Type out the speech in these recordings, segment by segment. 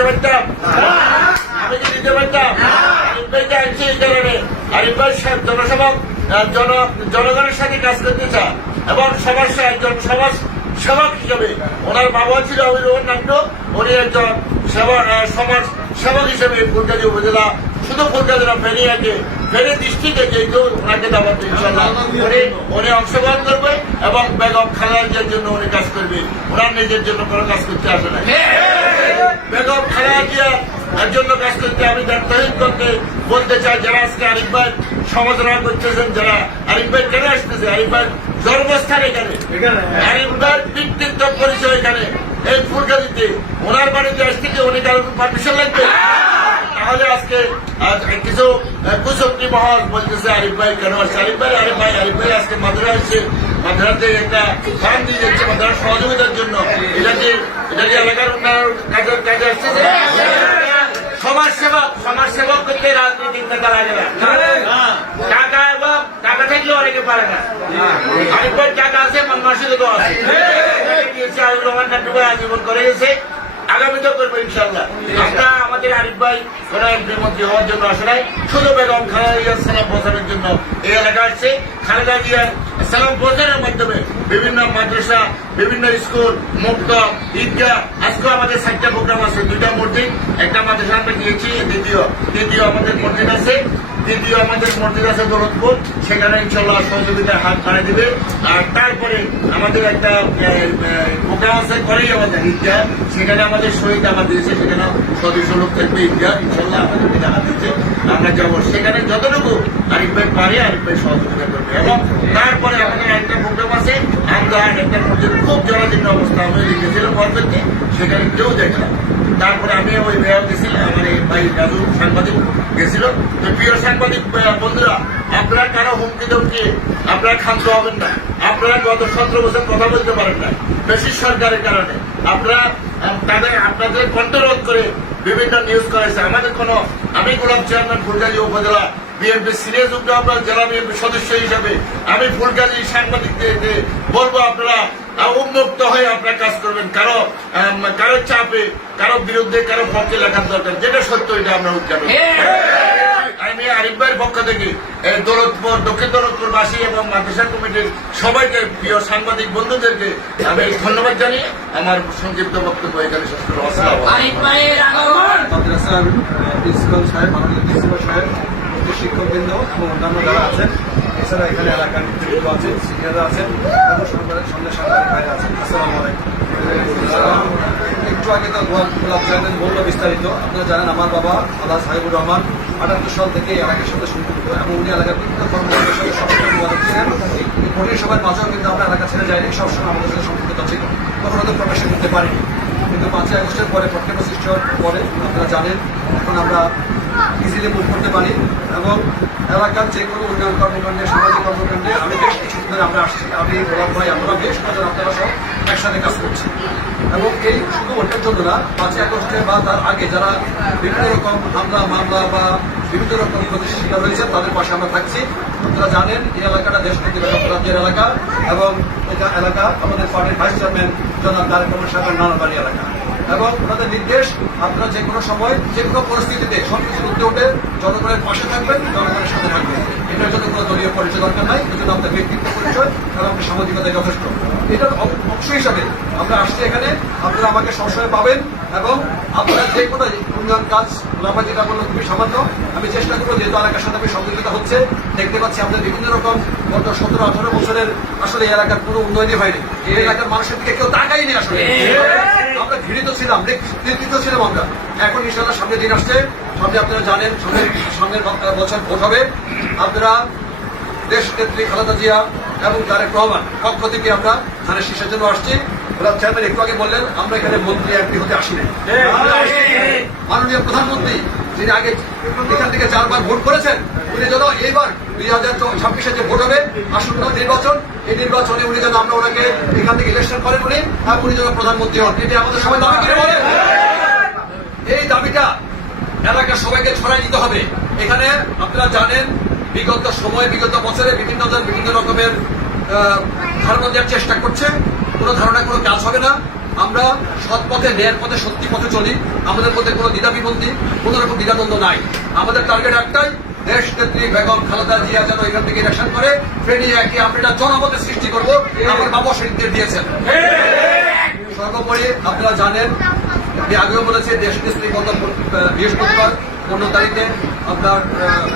দিতে পারতাম? আমি কি দিতে পারতাম? জনগণের সাথে কাজ করতে চায়। এবং সমাজ একজন সমাজ সেবক হিসেবে। ওনার বাবা ছিল অভিরোহন নাট্য উনি একজন সমাজ সেবক হিসেবে ফুলকাজি উপজেলা, শুধু ফুলকাজি না ফেরিয়াকে ফেরি দৃষ্টিতে যেহেতু ওনাকে দাবার উনি অংশগ্রহণ করবে এবং বেগম খালাজিয়ার জন্য উনি কাজ করবে। ওনার নিজের জন্য কোনো কাজ করতে আসে না বেগম খালাজিয়া এর জন্য কাজ করতে আমি দায়িত্বহীন করতে বলতে চাই যারা আজকে আরিফ ভাই সমালোচনা করতেছেন যারা আরিফ ভাই কেন আসতেছে? আরিফ ভাই জন্মস্থান এখানে। আরিফ ভাইয়ের ব্যক্তিত্ব পরিচয় এখানে। এই ফুলগাড়িতে ওনার বাড়িতে আসতে কি উনি কারোর পারমিশন লাগবে? তাহলে আজকে কিছু কুশক্তি মহল বলতেছে আরিফ ভাই কেন আসছে? আরিফ ভাই আরিফ ভাই আরিফ ভাই আজকে মাদুরা আসছে মাদুরাতে একটা ফান্ড দিয়ে যাচ্ছে মাদুরার সহযোগিতার জন্য। এটা যে এটা যে এলাকার উন্নয়ন কাজের কাজে আসছে? সমাজ সেবক সমাজ সেবক করতে রাজনৈতিক না। টাকা এবং টাকা অনেকে পারে না। আরিফ ভাই টাকা আছে মানুষের তো আছে। দিয়েছে রহমান আজীবন করে গেছে। আগামীতেও করব ইনশাল্লাহ আমরা আমাদের আরিফ ভাই ওরা এমপি মন্ত্রী হওয়ার জন্য আসে নাই বেগম খালেদা সালাম পৌঁছানোর জন্য এই এলাকা আসছে। খালেদা জিয়ার সালাম পৌঁছানোর মাধ্যমে বিভিন্ন মাদ্রাসা, বিভিন্ন স্কুল, মুক্ত ঈদগাহ আজকেও আমাদের চারটা প্রোগ্রাম আছে, দুইটা মসজিদ, একটা মাদ্রাসা আমরা দিয়েছি দ্বিতীয় দ্বিতীয় আমাদের মসজিদ আছে, দ্বিতীয় আমাদের মসজিদ আছে দৌলতপুর, সেখানে ইনশাল্লাহ সহযোগিতার হাত বাড়িয়ে দিবে। আর তারপরে আমাদের একটা প্রোগ্রাম আছে করেই আমাদের ঈদগাহ, সেখানে আমাদের শহীদ আমার দিয়েছে সেখানে সদস্য লোক থাকবে ঈদগাহ ইনশাল্লাহ আমাদেরকে জানা দিয়েছে। আমরা যাব সেখানে যতটুকু আরিফ ভাই পারে আরিফ ভাই সহযোগিতা করবে। এবং তারপরে আমাদের একটা প্রোগ্রাম আছে আমরা একটা মসজিদ খুব জরাজীর্ণ অবস্থা আমি গেছিলাম বলতে সেখানে কেউ দেখে না। তারপরে আমি ওই মেয়র গেছিলাম আমার এই ভাই রাজু সাংবাদিক গেছিল। তো প্রিয় সাংবাদিক বন্ধুরা, আপনারা কারও হুমকি ধমকি আপনারা ক্ষান্ত হবেন না। আপনারা গত সতেরো বছর কথা বলতে পারেন না। বেশি সরকারের কারণে। আপনারা তাদের, আপনাদের কণ্ঠরোধ করে বিভিন্ন নিউজ করেছে। আমাদের কোনো আমি গোলাম চেয়ারম্যান ফুলগাজী উপজেলা বিএনপি সিনিয়র উঠবে আপনার জেলা বিএনপি সদস্য হিসাবে আমি ফুলগাজী সাংবাদিকদের বলব আপনারা উন্মুক্ত হয়ে আপনার কাজ করবেন। কারও কারও চাপে, কারও বিরুদ্ধে, কারও পক্ষে লেখার দরকার। যেটা সত্য, এটা আমরা উদ্যাপন আমি আরিফ ভাইয়ের পক্ষ থেকে এই দৌলতপুর দক্ষিণ দৌলতপুরবাসী এবং মাদ্রাসা কমিটির সবাইকে প্রিয় সাংবাদিক বন্ধুদেরকে আমি ধন্যবাদ জানিয়ে আমার সংক্ষিপ্ত বক্তব্য এখানে শেষ করব প্রিন্সিপাল সাহেব প্রিন্সিপাল সাহেব শিক্ষকবৃন্দ এবং অন্যান্য যারা আছেন এছাড়া এখানে এলাকার নেতৃত্ব আছেন সিনিয়ররা আছেন এবং সঙ্গে সাংবাদিক ভাইরা আছেন। আসসালামু আলাইকুম। একটু আগে তো গোলাপ গোলাপ চাঁদের বলল বিস্তারিত, আপনারা জানেন আমার বাবা আল্লাহ সাহেবুর রহমান আটাত্তর সাল থেকে এলাকার সাথে সম্পৃক্ত এবং উনি এলাকার বিভিন্ন কর্মকর্তার সাথে সবসময় যোগাযোগ ছিলেন কঠিন সময়ের মাঝেও কিন্তু আমরা এলাকা ছেড়ে যাইনি, সবসময় আমাদের সাথে সম্পৃক্ত ছিল। তখন হয়তো প্রকাশ করতে পারিনি। কিন্তু পাঁচই আগস্টের পরে প্রত্যেকটা হওয়ার পরে, আপনারা জানেন, এখন আমরা ইজিলি মুভ করতে পারি এবং এলাকার যে কোনো উন্নয়ন কর্মকাণ্ডে, সামাজিক কর্মকাণ্ডে আমি বেশ কিছুদিন ধরে আমরা আসছি। আমি গোলাপ ভাই, আমরা বেশ কজন আপনারা সব একসাথে কাজ করছি। এবং এই শুধু ওটার জন্য না, পাঁচই আগস্টে বা তার আগে যারা বিভিন্ন রকম হামলা, মামলা বা বিভিন্ন রকম ক্ষতির শিকার হয়েছে, তাদের পাশে আমরা থাকছি। আপনারা জানেন, এই এলাকাটা দেশপতি রাজ্যের এলাকা এবং এটা এলাকা আমাদের পার্টির ভাইস চেয়ারম্যান জনাব তারেক রহমান সাহেবের নানাবাড়ি এলাকা। এবং ওনাদের নির্দেশ, আপনারা যে কোনো সময়, যে কোনো পরিস্থিতিতে সব কিছু উঠতে উঠে জনগণের পাশে থাকবেন, জনগণের সাথে থাকবেন। এটার জন্য কোনো দলীয় পরিচয় দরকার নাই এর জন্য আপনার ব্যক্তিত্ব পরিচয় এবং আপনার সামাজিকতায় যথেষ্ট। এটার অংশ হিসাবে আমরা আসছি এখানে, আপনারা আমাকে সবসময় পাবেন এবং আপনারা যে কোনো উন্নয়ন কাজ লাফা যেটা বলল খুবই সামান্য। আমি চেষ্টা করব, যেহেতু এলাকার সাথে আমি সহযোগিতা হচ্ছে, দেখতে পাচ্ছি আমাদের বিভিন্ন রকম গত সতেরো, আঠারো বছরের আসলে এলাকার কোনো উন্নয়নই হয়নি। এই এলাকার মানুষের দিকে কেউ তাকাইনি আসলে। আমরা ঘৃণিত ছিলাম নেতৃত্ব ছিলাম আমরা। এখন ইনশাল্লাহ সামনে দিন আসছে। সামনে আপনারা জানেন সামনের সামনের বছর ভোট হবে। আপনারা দেশ নেত্রী খালেদা জিয়া এবং তারেক রহমান পক্ষ থেকে আমরা ধানের শীষের জন্য আসছি। ওরা চেয়ারম্যান একটু আগে বললেন আমরা এখানে মন্ত্রী এমপি হতে আসি নাই। মাননীয় প্রধানমন্ত্রী যিনি আগে এখান থেকে চারবার ভোট করেছেন, উনি যেন এইবার দুই হাজার ছাব্বিশে যে ভোট হবে, আসন্ন নির্বাচন, এই নির্বাচনে উনি যেন আমরা ওনাকে এখান থেকে ইলেকশন করেন উনি এবং উনি যেন প্রধানমন্ত্রী হন। এটি আমাদের সবাই দাবি করে বলেন এই দাবিটা এলাকার সবাইকে ছড়াই দিতে হবে। এখানে আপনারা জানেন, বিগত সময়, বিগত বছরে বিভিন্ন জন বিভিন্ন রকমের ধারণা দেওয়ার চেষ্টা করছে। কোনো ধারণা কোনো কাজ হবে না। আমরা সৎ পথে, ন্যায়ের পথে, সত্যি পথে চলি। আমাদের মধ্যে কোনো দ্বিধা বিপন্থি কোনো রকম দ্বিধাদ্বন্দ্ব নাই। আমাদের টার্গেট একটাই দেশ নেত্রী বেগম খালেদা জিয়া যেন এখান থেকে ইলেকশন করে ফেনি একই আমরা এটা জনমতে সৃষ্টি করব, আমার বাবা সেদিন দিয়েছেন। সর্বোপরি আপনারা জানেন, আমি আগেও বলেছি দেশ নেত্রী গত বৃহস্পতিবার পনেরো তারিখে আপনার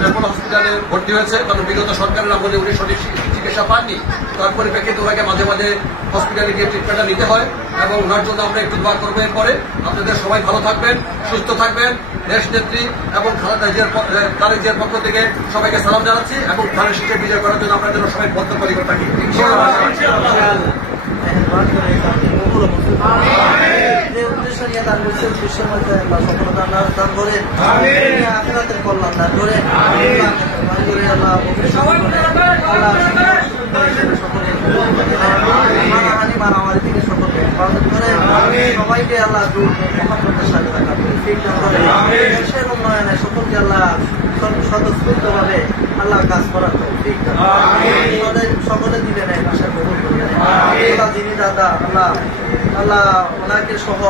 রেপোর্ট হসপিটালে ভর্তি হয়েছে, কারণ বিগত সরকারের আমলে উনি সঠিক চিকিৎসা পাননি। তার পরিপ্রেক্ষিতে ওনাকে মাঝে মাঝে হসপিটালে গিয়ে ট্রিটমেন্টটা নিতে হয় এবং ওনার জন্য আমরা একটু দোয়া করব এরপরে। আপনাদের সবাই ভালো থাকবেন, সুস্থ থাকবেন। দেশ নেত্রী এবং খালেদা পক্ষ থেকে সবাইকে সালাম জানাচ্ছি এবং ধানের শীষে বিজয় করার জন্য আপনাদের সবাই বদ্ধপরিকর থাকি। নিয়ে আল্লাহ সফলতা আল্লাহ দান করেন আখেরাতের কল্যাণ দান করেন আল্লাহ ভবিষ্যৎ করে আল্লাহ সকলে মারামারি মারামারি থেকে সকলকে হেফাজত করে সবাইকে আল্লাহ দূর মহাপ্রতের সাথে থাকা ঠিক দেশের উন্নয়নে সকলকে আল্লাহ স্বতঃস্ফূর্ত ভাবে আল্লাহ কাজ করার ঠিক সকলে সকলে দিলেন কবুল করিলেন আল্লাহ যিনি দাদা আল্লাহ আল্লাহ ওনাকে সহ